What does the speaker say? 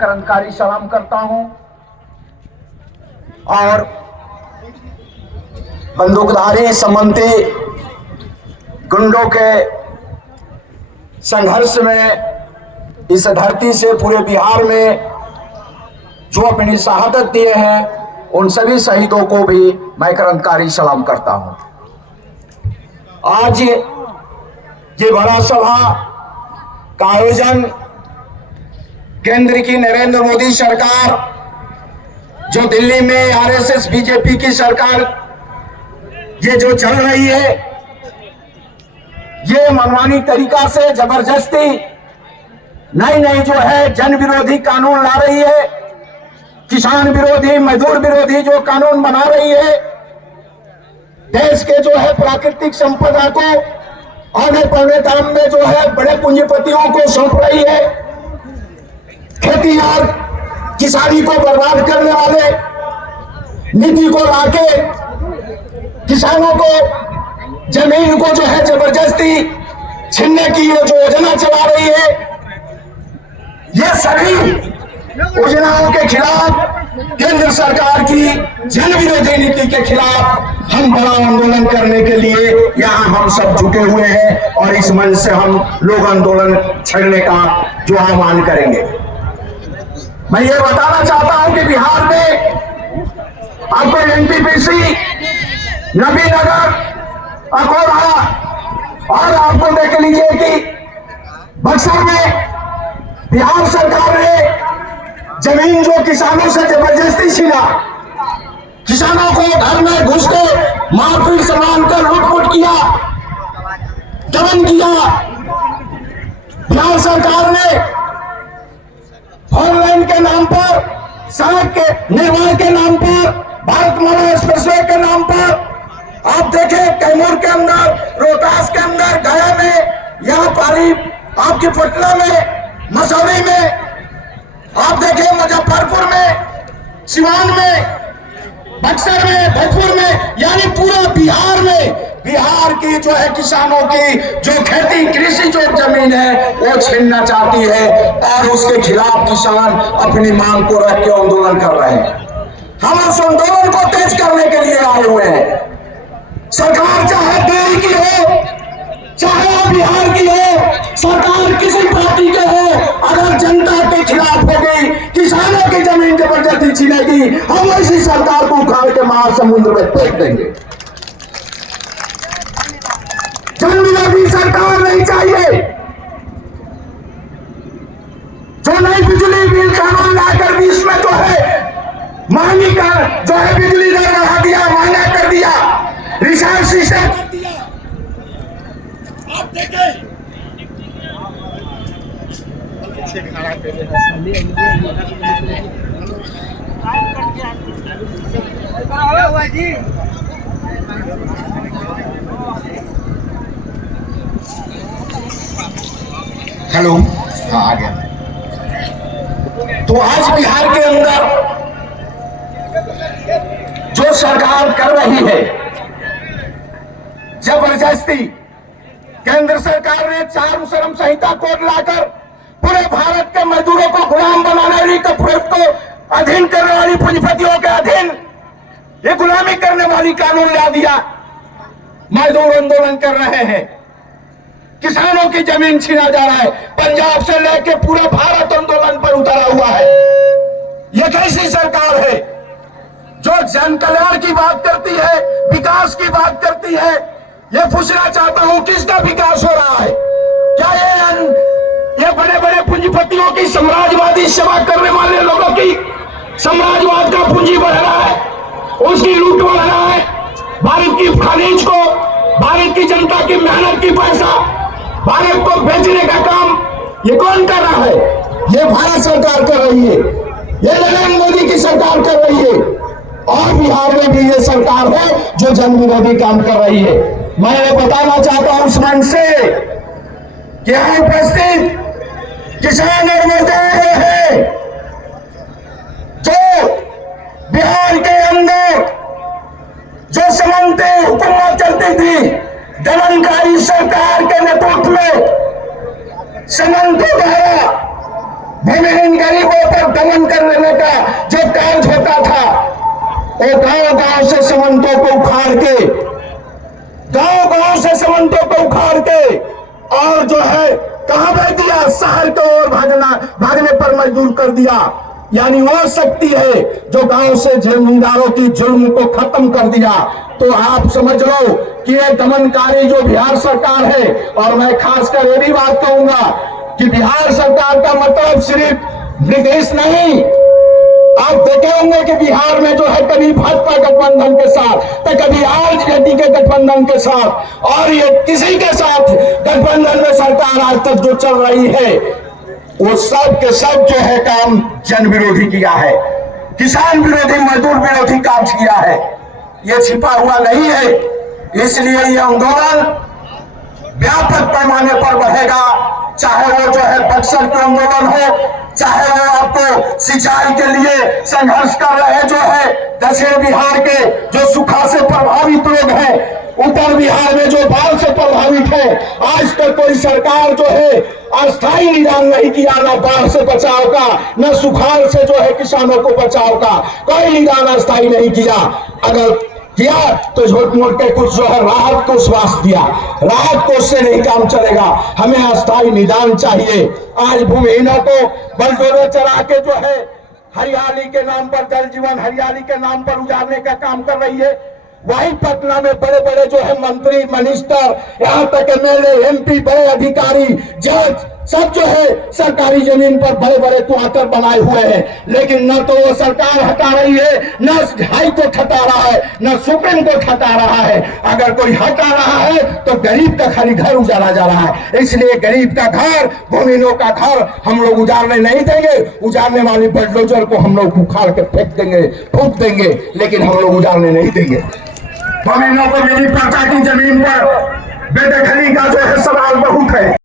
क्रांतिकारी सलाम करता हूं और बंदूकधारी समंती गुंडों के संघर्ष में इस धरती से पूरे बिहार में जो अपनी शहादत दिए हैं उन सभी शहीदों को भी मैं क्रांतिकारी सलाम करता हूं। आज ये बड़ा सभा का आयोजन केंद्र की नरेंद्र मोदी सरकार, जो दिल्ली में आरएसएस बीजेपी की सरकार ये जो चल रही है, ये मनमानी तरीका से जबरदस्ती नई नई जो है जन विरोधी कानून ला रही है, किसान विरोधी मजदूर विरोधी जो कानून बना रही है, देश के जो है प्राकृतिक संपदा को आने पौने दाम में जो है बड़े पूंजीपतियों को सौंप रही है, खेती और किसानी को बर्बाद करने वाले नीति को लाके किसानों को जमीन को जो है जबरदस्ती छीनने की ये जो योजना चला रही है, ये सभी योजनाओं के खिलाफ केंद्र सरकार की जन विरोधी नीति के खिलाफ हम बड़ा आंदोलन करने के लिए यहाँ हम सब जुटे हुए हैं और इस मंच से हम लोग आंदोलन छेड़ने का जो आह्वान करेंगे। मैं ये बताना चाहता हूं कि बिहार में आपको एनटीपीसी, नबीनगर, अकोला और आपको देख लीजिए कि बक्सर में बिहार सरकार ने जमीन जो किसानों से जबरदस्ती छीना, किसानों को घर में घुस के मारपीट से मारकर लूटपुट किया, दमन किया। बिहार सरकार ने फोर लाइन के नाम पर, सड़क के निर्माण के नाम पर, भारतमाला एक्सप्रेसवे के नाम पर, आप देखें कैमूर के अंदर, रोहतास के अंदर, गया में, यहाँ पारी आपके पटना में, मसौरी में, आप देखें मुजफ्फरपुर में, सिवान में, बक्सर में, भोजपुर में, यानी पूरा बिहार में बिहार की जो है किसानों की जो खेती कृषि जो जमीन है वो छीनना चाहती है और उसके खिलाफ किसान अपनी मांग को रख के आंदोलन कर रहे हैं। हम उस आंदोलन को तेज करने के लिए आए हुए हैं। सरकार चाहे दिल्ली की हो, चाहे बिहार की हो, सरकार किसी पार्टी के हो, अगर जनता के खिलाफ हो गई, किसानों की जमीन जबरदस्ती छीनेगी, हम ऐसी सरकार को उखाड़ के महासमुद्र में फेंक देंगे। जन विरोधी सरकार नहीं चाहिए। जो नई बिजली बिल कानून लाकर भी इसमें जो है महंगी का जो है बिजली दर बढ़ा दिया, महंगा कर दिया, रिचार्ज सिस्टम कर दिया। आप देखें हेलो, हाँ आ गया। तो आज बिहार के अंदर जो सरकार कर रही है जबरदस्ती, केंद्र सरकार ने चार श्रम संहिता कोड लाकर पूरे भारत के मजदूरों को गुलाम बनाने वाली, कपूरत को अधीन करने वाली, पूंजीपतियों के अधीन ये गुलामी करने वाली कानून ला दिया। मजदूर आंदोलन कर रहे हैं, किसानों की जमीन छीना जा रहा है, पंजाब से लेकर पूरा भारत आंदोलन पर उतरा हुआ है। यह कैसी सरकार है जो जन कल्याण की बात करती है, विकास की बात करती है? यह पूछना चाहता हूं, किसका विकास हो रहा है? क्या ये बड़े बड़े पूंजीपतियों की, साम्राज्यवादी सेवा करने वाले लोगों की साम्राज्यवाद का पूंजी बढ़ रहा है, उसकी लूट बढ़ रहा है, भारत की खनिज को, भारत की जनता की मेहनत की पैसा भारत को बेचने का काम ये कौन कर रहा है? ये भारत सरकार कर रही है, ये नरेंद्र मोदी की सरकार कर रही है। और बिहार में भी ये सरकार है जो जन विरोधी काम कर रही है। मैं बताना चाहता हूं उस मंच से कि यहाँ उपस्थित किसान और मजदूर हैं जो बिहार के अंदर जो समन्ते हुकूमत चलती थी, दमनकारी सरकार के नेतृत्व में समन्ते द्वारा भूमिहीन गरीबों पर दमन करने का जो कार्य होता था, वो गांव गांव से समंतों को उखाड़ के, गांव गांव से समंतों को उखाड़ के और जो है कहां भेज दिया, शहर की ओर भागने पर मजबूर कर दिया। यानी वो शक्ति है जो गांव से जमींदारों की जुल्म को खत्म कर दिया। तो आप समझ लो कि ये दमनकारी जो बिहार सरकार है, और मैं खासकर ये भी बात कहूंगा कि बिहार सरकार का मतलब सिर्फ नीतीश नहीं। आप देखे होंगे कि बिहार में जो है कभी भाजपा गठबंधन के साथ, तो कभी आरजेडी के गठबंधन के साथ, और ये किसी के साथ गठबंधन में सरकार आज तक जो चल रही है, वो सब के सब जो है काम जन विरोधी किया है, किसान विरोधी, मजदूर विरोधी काम किया है। ये छिपा हुआ नहीं है। इसलिए ये आंदोलन व्यापक पैमाने पर बढ़ेगा, चाहे वो जो है बक्सर का आंदोलन हो, चाहे वो आपको सिंचाई के लिए संघर्ष कर रहे जो है दक्षिण बिहार के जो सूखा से प्रभावित लोग हैं, उत्तर बिहार में जो बाढ़ से प्रभावित है, आज तक कोई सरकार जो है अस्थायी निदान नहीं किया, ना बाढ़ से बचाव का, न सुखाड़ से जो है किसानों को बचाव का कोई निदान अस्थायी नहीं किया। अगर किया तो झूठ मूठ के कुछ जो है राहत को श्वास दिया, राहत को उससे नहीं काम चलेगा। हमें अस्थायी निदान चाहिए। आज भूमिहीनों को बलडोजर चला के जो है हरियाली के नाम पर, जल जीवन हरियाली के नाम पर उजाड़ने का काम कर रही है। वही पटना में बड़े बड़े जो है मंत्री, मिनिस्टर, यहाँ तक एमएलए, एमपी, बड़े अधिकारी, जज सब जो है सरकारी जमीन पर बड़े बड़े क्वार्टर बनाए हुए हैं, लेकिन न तो वो सरकार हटा रही है, न हाई कोर्ट हटा रहा है, न सुप्रीम कोर्ट हटा रहा है। अगर कोई हटा रहा है तो गरीब का खाली घर उजाड़ा जा रहा है। इसलिए गरीब का घर, भूमिहीनों का घर हम लोग उजाड़ने नहीं देंगे। उजाड़ने वाली बुलडोजर को हम लोग उखाड़ के फेंक देंगे, फूंक देंगे, लेकिन हम लोग उजाड़ने नहीं देंगे। भूमिहीनों को मेरी पर्चा की जमीन पर बेदखली का जो है सवाल बहुत है।